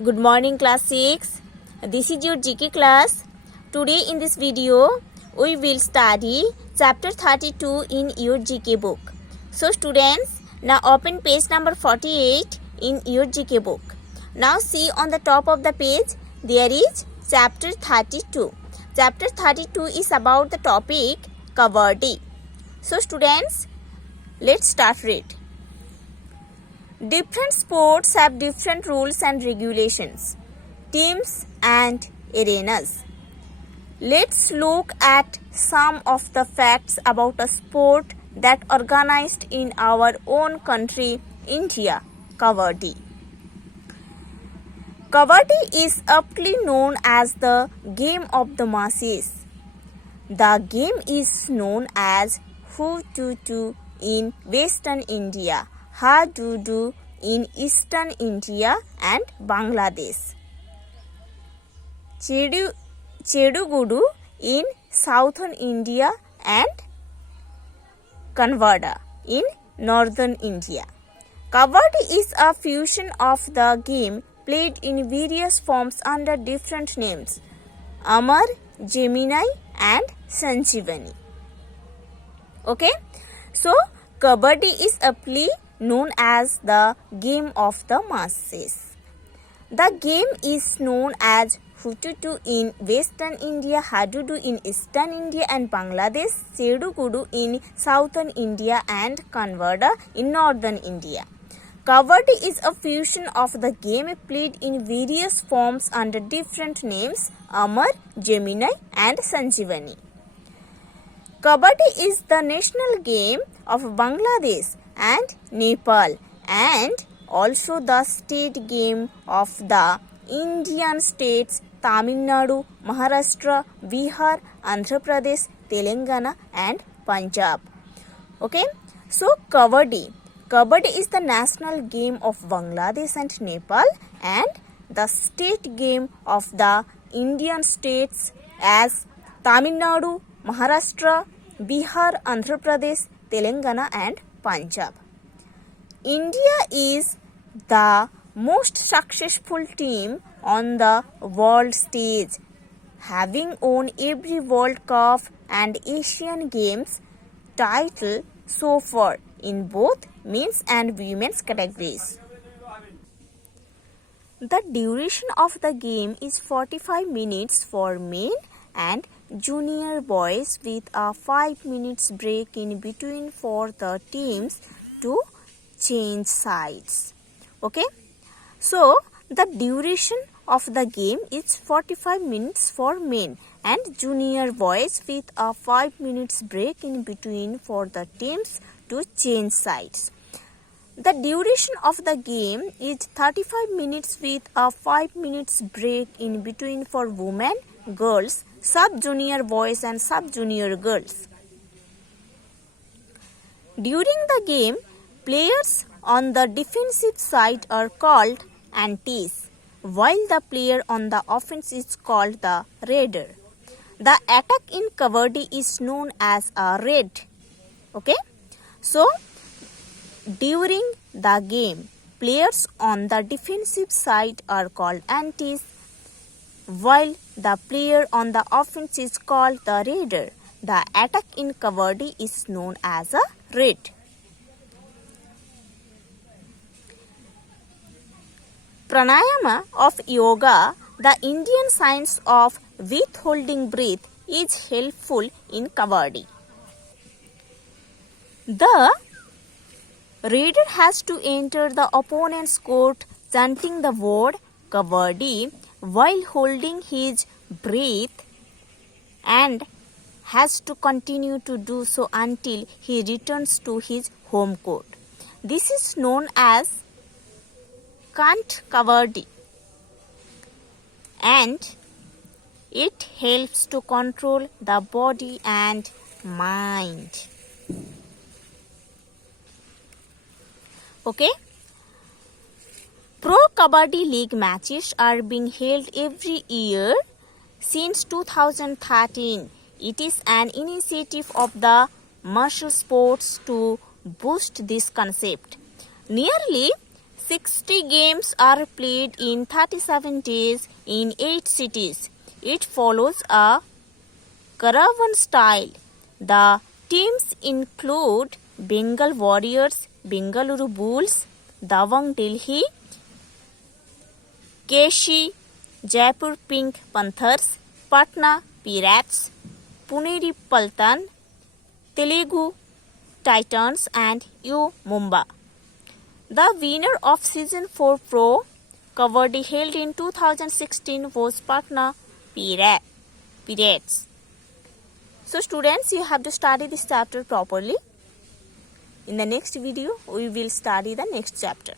Good morning class 6. This is your GK class. Today in this video we will study chapter 32 in your GK book. So students, now open page number 48 in your GK book. Now see on the top of the page there is chapter 32. Chapter 32 is about the topic Kabaddi. So students, let's start read. Different sports have different rules and regulations, teams and arenas. Let's look at some of the facts about a sport that organized in our own country, India, Kabaddi. Kabaddi is aptly known as the game of the masses. The game is known as Hoo-Doo-Doo in Western India, Ha-Doo-Doo in Eastern India and Bangladesh, Chedu-Gudu in Southern India and Kanvada in Northern India. Kabaddi is a fusion of the game played in various forms under different names, Amar, Gemini and Sanjeevani. Okay, so Kabaddi is aptly known as the game of the masses. The game is known as Hoo-Doo-Doo in Western India, Ha-Doo-Doo in Eastern India and Bangladesh, Chedu-Gudu in Southern India and Kanvada in Northern India. Kabaddi is a fusion of the game played in various forms under different names, Amar, Gemini and Sanjeevani. Kabaddi is the national game of Bangladesh and Nepal and also the state game of the Indian states Tamil Nadu, Maharashtra, Bihar, Andhra Pradesh, Telangana and Punjab. Okay, so Kabaddi is the national game of Bangladesh and Nepal and the state game of the Indian states as Tamil Nadu, Maharashtra, Bihar, Andhra Pradesh, Telangana and Punjab. India is the most successful team on the world stage, having won every World Cup and Asian Games title so far in both men's and women's categories. The duration of the game is 45 minutes for men and junior boys with a 5 minutes break in between for the teams to change sides. Okay, so the duration of the game is 45 minutes for men and junior boys with a 5 minutes break in between for the teams to change sides. The duration of the game is 35 minutes with a 5 minutes break in between for women, girls, sub-junior boys and sub-junior girls. During the game, players on the defensive side are called antis, while the player on the offense is called the raider. The attack in Kabaddi is known as a raid. Okay, so during the game, players on the defensive side are called antis, while the player on the offense is called the raider. The attack in Kabaddi is known as a raid. Pranayama of yoga, the Indian science of withholding breath, is helpful in Kabaddi. The raider has to enter the opponent's court chanting the word Kabaddi while holding his breath and has to continue to do so until he returns to his home court. This is known as Kant Kabaddi and it helps to control the body and mind. Okay, Pro Kabaddi League matches are being held every year since 2013. It is an initiative of the martial sports to boost this concept. Nearly 60 games are played in 37 days in 8 cities. It follows a caravan style. The teams include Bengal Warriors, Bengaluru Bulls, Dawang Delhi, Keshi, Jaipur Pink Panthers, Patna Pirates, Puneri Paltan, Telugu Titans and U Mumba. The winner of Season 4 Pro Kabaddi held in 2016 was Patna Pirates. So students, you have to study this chapter properly. In the next video, we will study the next chapter.